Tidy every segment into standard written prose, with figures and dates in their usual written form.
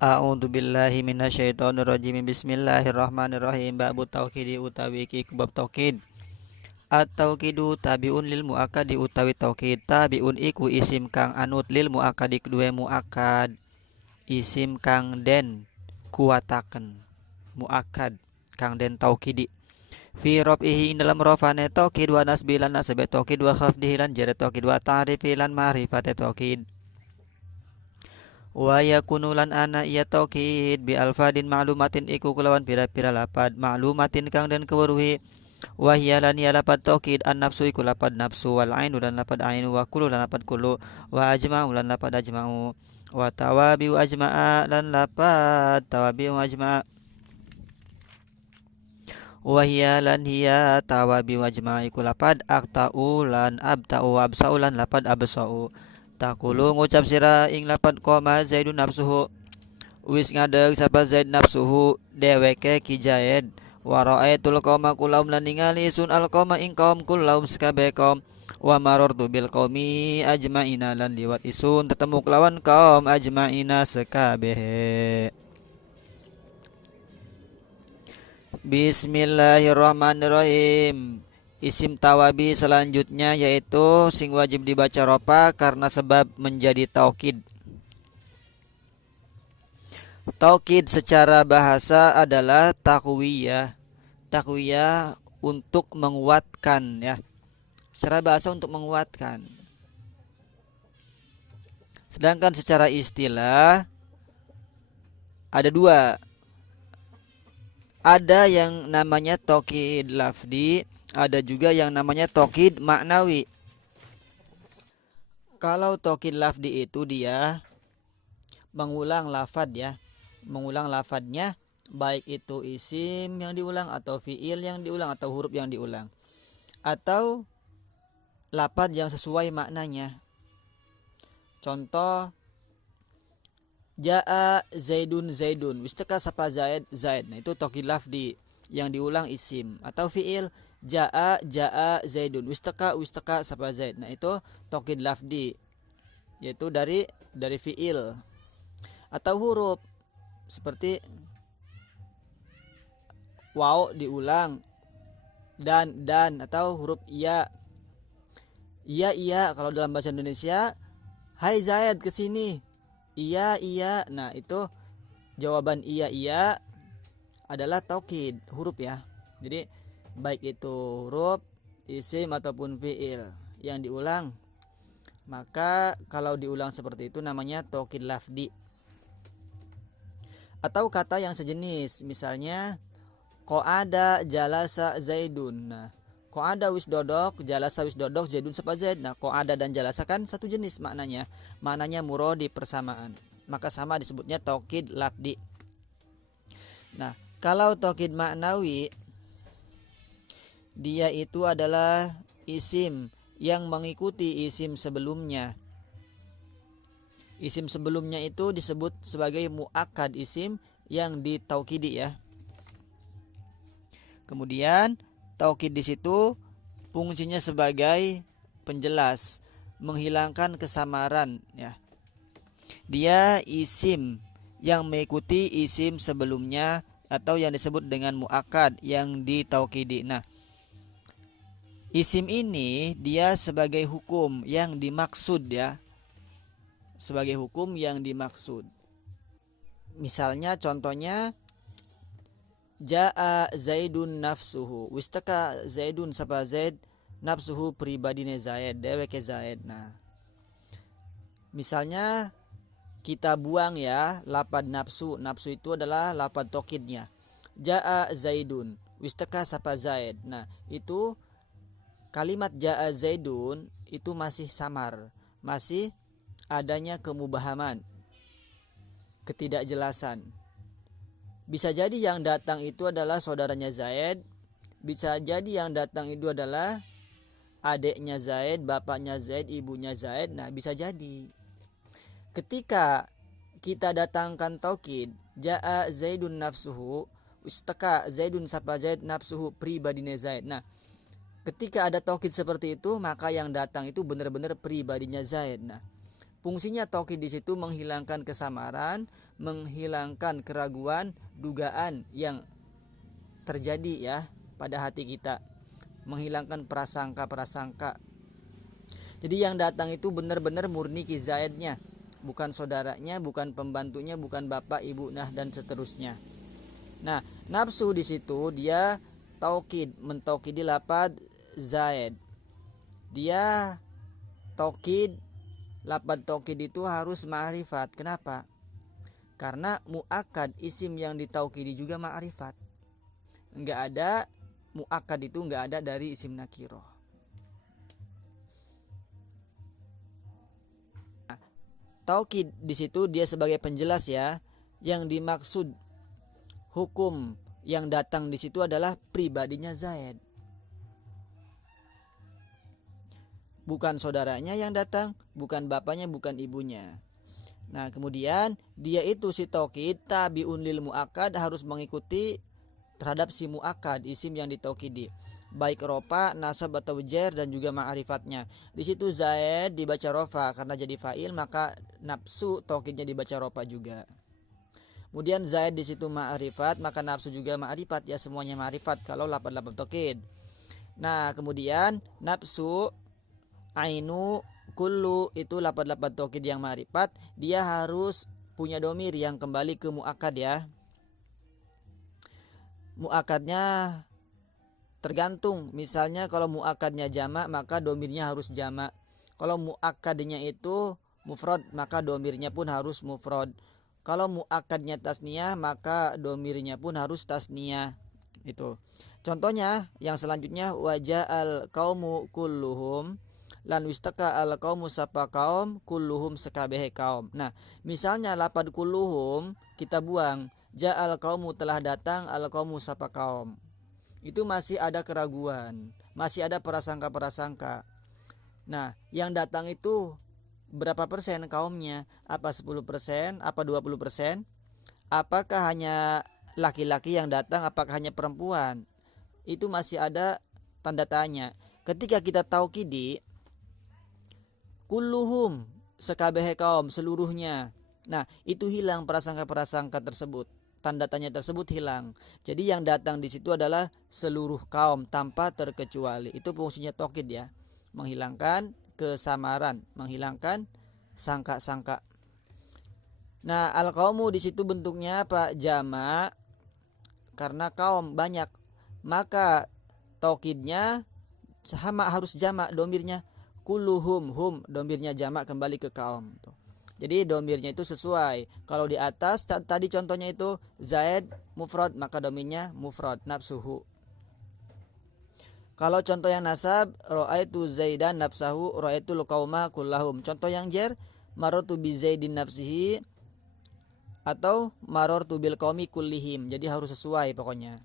A'udzu billahi minasyaitonir rajim. Bismillahirrahmanirrahim. Bab tauhid utawi iki bab tauhid. At-tauhidu tabiun lil muakkadi utawi tauhid tabiun iku isim kang anut lil muakkadi kedue muakkad. Isim kang den kuataken. Muakkad kang den tauhidi. Fi rafihi dalam rafane tauhid wa nasbilan nasbe tauhid wa khafdihi lan jere tauhid wa ta'rifi lan ma'rifate tauhid. Wa yakunu lan ana iya tauhid bi alfadin ma'lumatin iku kelawan pira-pira lapad ma'lumatin kang den keweruhi wa hiya lan ya lapad tauhid an nafsu iku lapad nafsu wal ainu lan lapad ainu wa kullu lan lapad kullu wa ajma'u lan lapad ajma'u wa tawabi ajma'a lan lapad tawabi ajma'a wa hiya lan hiya tawabi ajma'a iku lapad aqta'u lan abta'u wa absa'u lan lapad absa'u. Takulu ngucap sira ing lapan koma Zaidun nafsuhu wis ngadeg sapa Zaid nafsuhu dheweke ki Zaid wa ra'aitul qauma kulaum lan ningali sun al qauma ing kaum kulaum sakabeh kaum wa marartu bil qaumi ajmaina lan liwat isun tetemu kelawan kaum ajmaina sakabeh. Bismillahirrahmanirrahim. Isim tawabi selanjutnya yaitu sing wajib dibaca ropa karena sebab menjadi taukid. Taukid secara bahasa adalah takwiyah. Takwiyah untuk menguatkan ya. Secara bahasa untuk menguatkan. Sedangkan secara istilah ada dua. Ada yang namanya taukid lafdi, ada juga yang namanya taukid maknawi. Kalau taukid lafdi itu dia mengulang lafad ya, mengulang lafadnya baik itu isim yang diulang atau fiil yang diulang atau huruf yang diulang atau lafad yang sesuai maknanya. Contoh Ja'a Zaidun Zaidun wistaka sapa Zaid Zaid. Nah itu taukid lafdi yang diulang isim atau fiil Ja'a Zaidun wistaka sapa Zaid. Nah itu taukid lafdi yaitu dari fiil atau huruf seperti waw diulang dan atau huruf iya kalau dalam bahasa Indonesia hai Zaid kesini iya. Nah itu jawaban iya adalah taukid huruf ya. Jadi baik itu huruf isim ataupun fiil yang diulang, maka kalau diulang seperti itu namanya taukid lafdi. Atau kata yang sejenis, misalnya qa'ada jalasa zaidun. Nah qa'ada wis dodok, jalasa wis dodok, zaidun sapa zaid. Nah qa'ada dan jalasa kan satu jenis maknanya muradi persamaan, maka sama disebutnya taukid lafdi. Nah kalau taukid maknawi dia itu adalah isim yang mengikuti isim sebelumnya. Isim sebelumnya itu disebut sebagai muakkad, isim yang ditaukidi ya. Kemudian taukid di situ fungsinya sebagai penjelas, menghilangkan kesamaran ya. Dia isim yang mengikuti isim sebelumnya atau yang disebut dengan muakkad yang ditaukidi. Nah, isim ini dia sebagai hukum yang dimaksud ya. Sebagai hukum yang dimaksud. Misalnya contohnya Ja'a Zaidun nafsuhu wistaka Zaidun sapa Zaid nafsuhu pribadine Zaid dheweke Zaid. Nah misalnya kita buang ya lapad nafsu itu adalah lapad taukidnya Ja'a Zaidun wistaka sapa Zaid. Nah itu kalimat Ja'a Zaidun itu masih samar, masih adanya kemubahaman, ketidakjelasan. Bisa jadi yang datang itu adalah saudaranya Zaid, bisa jadi yang datang itu adalah adiknya Zaid, bapaknya Zaid, ibunya Zaid. Nah bisa jadi ketika kita datangkan taukid Ja'a Zaidun nafsuhu istaka Zaidun sapa Zaid nafsuhu pribadine Zaid. Nah ketika ada taukid seperti itu maka yang datang itu benar-benar pribadinya Zaid. Nah Fungsinya taukid di situ menghilangkan kesamaran, menghilangkan keraguan, dugaan yang terjadi ya pada hati kita, menghilangkan prasangka-prasangka. Jadi yang datang itu benar-benar murni Ki Zaidnya, bukan saudaranya, bukan pembantunya, bukan bapak, ibu, nah dan seterusnya. Nah, nafsu di situ dia taukid, mentaukidi lapad Zaid. Dia taukid, lapad taukid itu harus ma'rifat. Kenapa? Karena mu'akad, isim yang ditaukidi juga ma'rifat. Enggak ada mu'akad, itu enggak ada dari isim nakiroh. Taukid di situ dia sebagai penjelas ya. Yang dimaksud hukum yang datang di situ adalah pribadinya Zaid. Bukan saudaranya yang datang, bukan bapaknya, bukan ibunya. Nah, kemudian dia itu si taukid tabiun lil muakkad, harus mengikuti terhadap si muakkad, isim yang ditaukidi, baik rofa, nasab atau jar dan juga ma'rifatnya. Di situ Zaid dibaca rofa karena jadi fa'il, maka nafsu taukidnya dibaca rofa juga. Kemudian Zaid di situ ma'rifat, maka nafsu juga ma'rifat ya, semuanya ma'rifat kalau lapad-lapad taukid. Nah, kemudian nafsu, ainu, kullu itu lapad-lapad taukid yang ma'rifat, dia harus punya domir yang kembali ke muakkad ya. Muakkadnya tergantung, misalnya kalau muakkadnya jamak maka domirnya harus jamak. Kalau muakkadnya itu mufrad maka domirnya pun harus mufrad. Kalau muakkadnya tasniyah maka domirnya pun harus tasniyah. Itu contohnya. Yang selanjutnya wajah al kaumu kulluhum, lan wistaka al kaumu sapa kaum, kulluhum sekabehe kaum. Nah, misalnya lapad kulluhum kita buang, ja'al kaumu telah datang, al kaumu sapa kaum, itu masih ada keraguan, masih ada prasangka-prasangka. Nah, yang datang itu berapa persen kaumnya? Apa 10%? Apa 20%? Apakah hanya laki-laki yang datang? Apakah hanya perempuan? Itu masih ada tanda tanya. Ketika kita taukidi kulluhum sekabehe kaum, seluruhnya, nah itu hilang prasangka-prasangka tersebut, tanda tanya tersebut hilang. Jadi yang datang di situ adalah seluruh kaum tanpa terkecuali. Itu fungsinya taukid ya, menghilangkan kesamaran, menghilangkan sangka-sangka. Nah, al kaumu di situ bentuknya apa? Jamak, karena kaum banyak, maka taukidnya sama harus jamak, domirnya kulluhum, hum domirnya jamak kembali ke kaum. Jadi domirnya itu sesuai. Kalau di atas tadi contohnya itu Zaid mufrad, maka domirnya mufrad, nafsuhu. Kalau contoh yang nasab, ra'aitu Zaidan nafsahu, ra'aitul qauma kullahum. Contoh yang jar, marartu bi Zaidin nafsihi atau marartu bil qaumi kullihim. Jadi harus sesuai pokoknya.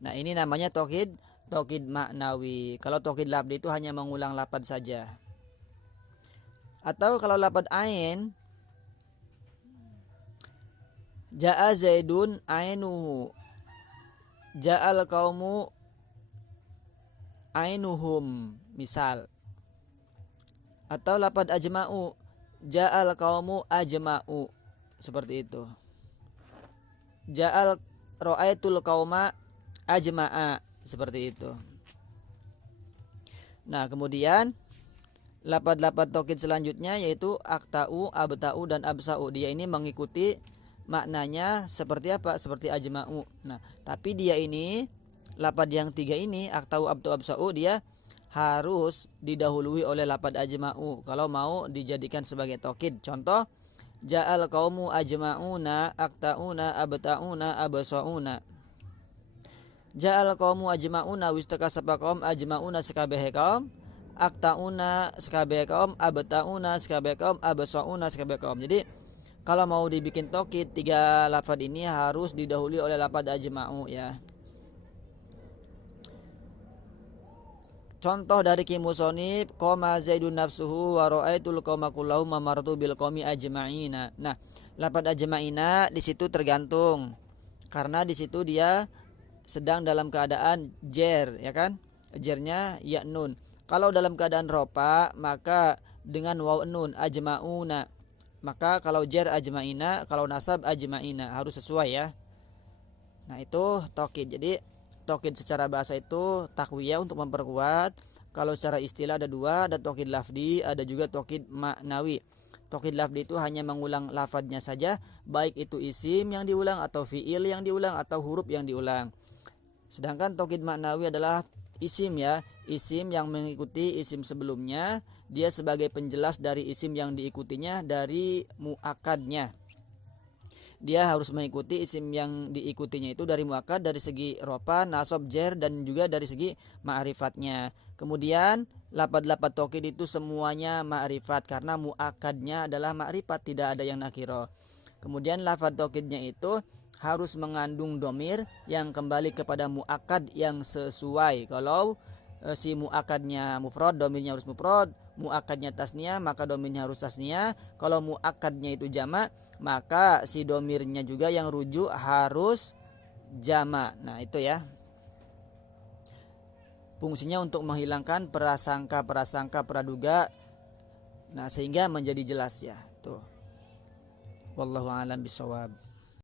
Nah, ini namanya taukid maknawi. Kalau taukid lafzi itu hanya mengulang lapad saja. Atau kalau lapad ain, ja'a Zaidun ainuhu, ja'al kaumu ainuhum, misal. Atau lapad ajma'u, ja'al kaumu ajma'u, seperti itu. Ja'al ra'aitul qauma ajma'a, seperti itu. Nah, kemudian lapad-lapad taukid selanjutnya yaitu akta'u, abta'u dan absa'u. Dia ini mengikuti maknanya seperti apa? Seperti ajma'u. Nah, tapi dia ini lapad yang tiga ini, akta'u, abta'u, absa'u, dia harus didahului oleh lapad ajma'u kalau mau dijadikan sebagai taukid. Contoh, ja'al qaumu ajma'una, akta'una, abta'una, absa'una. Ja'al qaumu ajma'una, wistaka sapa kaum, ajma'una sekabehe kaum, akta'una sekabehe kaum, abta'una sekabehe kaum, absa'una sekabehe kaum. Jadi kalau mau dibikin taukid, tiga lafad ini harus didahului oleh lafad ajma'u ya. Contoh dari kimusonib, qoma Zaidun nafsuhu wa ra'aitul qauma kullahum mamartu bil qaumi ajma'ina. Nah, lafad ajma'ina di situ tergantung, karena di situ dia sedang dalam keadaan jer, ya kan? Jernya ya nun. Kalau dalam keadaan ropa maka dengan waw nun ajmauna. Maka kalau jar ajmaina, kalau nasab ajmaina, harus sesuai ya. Nah itu taukid. Jadi taukid secara bahasa itu takwiyah untuk memperkuat. Kalau secara istilah ada dua, ada taukid lafdi, ada juga taukid maknawi. Taukid lafdi itu hanya mengulang lafadznya saja, baik itu isim yang diulang atau fiil yang diulang atau huruf yang diulang. Sedangkan taukid maknawi adalah isim ya, isim yang mengikuti isim sebelumnya, dia sebagai penjelas dari isim yang diikutinya dari muakadnya. Dia harus mengikuti isim yang diikutinya itu dari muakad, dari segi ropa, nasab, jar, dan juga dari segi ma'rifatnya. Kemudian lafaz-lafaz taukid itu semuanya ma'rifat karena muakadnya adalah ma'rifat, tidak ada yang nakiro. Kemudian lafaz taukidnya itu harus mengandung domir yang kembali kepada muakad yang sesuai. Kalau si muakadnya mufrad, domirnya harus mufrad. Muakadnya tasniyah, maka domirnya harus tasniyah. Kalau muakadnya itu jamak, maka si domirnya juga yang rujuk harus jamak. Nah itu ya, fungsinya untuk menghilangkan prasangka praduga. Nah sehingga menjadi jelas ya. Tuh. Wallahu a'lam bishawab.